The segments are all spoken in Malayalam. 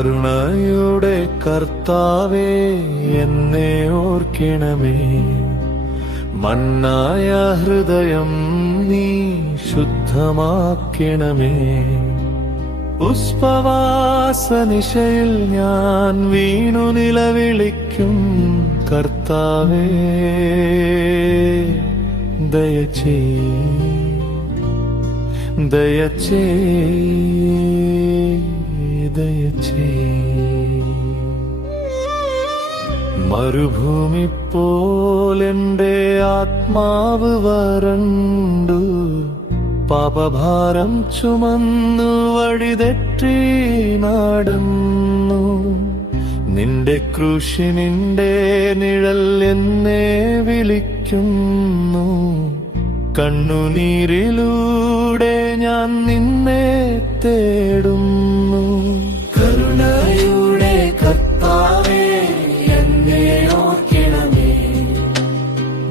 കരുണയുടെ കർത്താവേ, എന്നെ ഓർക്കണമേ. മന്നായ ഹൃദയം നീ ശുദ്ധമാക്കണമേ. പുഷ്പവാസനിശയിൽ ഞാൻ വീണു നിലവിളിക്കും കർത്താവേ, മരുഭൂമി പോലെന്റെ ആത്മാവ് വരണ്ടു, പാപഭാരം ചുമന്നു വഴിതെറ്റി നടന്നു. നിന്റെ ക്രൂശിനിന്റെ നിഴൽ എന്നെ വിളിക്കുന്നു. കണ്ണുനീരിലൂടെ ഞാൻ നിന്നെ തേടുന്നു. കരുണയുടെ കർത്താവേ, എന്നെ ഓർക്കണമേ.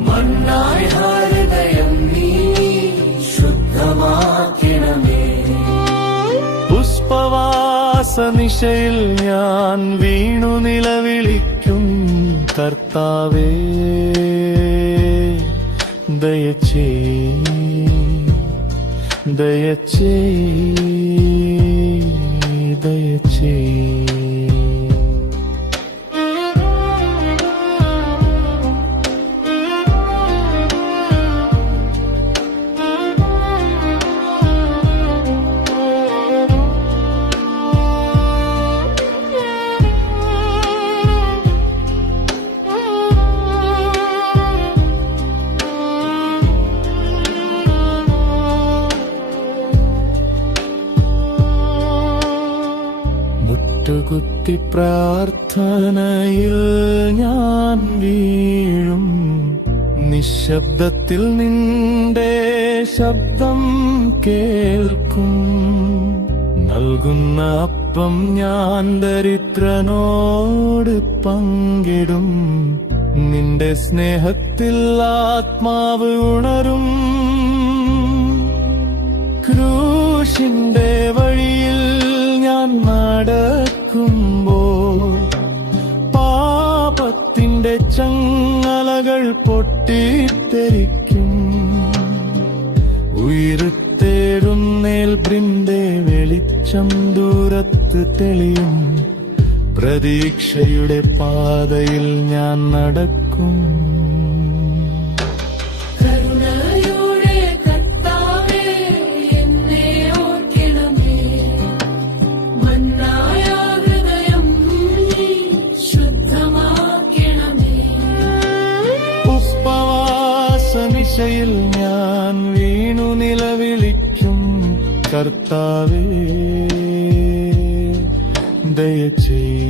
മണ്ണായ ഹൃദയം നീ ശുദ്ധമാക്കണമേ. പുഷ്പവാസനിശയിൽ ഞാൻ വീണു നിലവിളിക്കും കർത്താവേ, മുട്ടുകുത്തി പ്രാർത്ഥനയിൽ ഞാൻ വീഴും. നിശബ്ദത്തിൽ നിന്റെ ശബ്ദം കേൾക്കും. നൽകുന്ന അപ്പം ഞാൻ ദരിദ്രനോട് പങ്കിടും. നിന്റെ സ്നേഹത്തിൽ ആത്മാവ് ഉണരും. ക്രൂശിന്റെ വഴിയിൽ ഞാൻ നടക്കുമ്പോൾ പാപത്തിന്റെ ചങ്ങലകൾ പൊട്ടിത്തെറിക്കും. ഉയർത്തെഴുന്നേൽപ്പിന്റെ വെളിച്ചം ദൂരത്ത് തെളിയും. പ്രതീക്ഷയുടെ പാതയിൽ ഞാൻ നടക്കും. പുഷ്പവാസനിശയിൽ ഞാൻ വീണു നിലവിളിക്കും കർത്താവേ, ദയചെയ്യ്.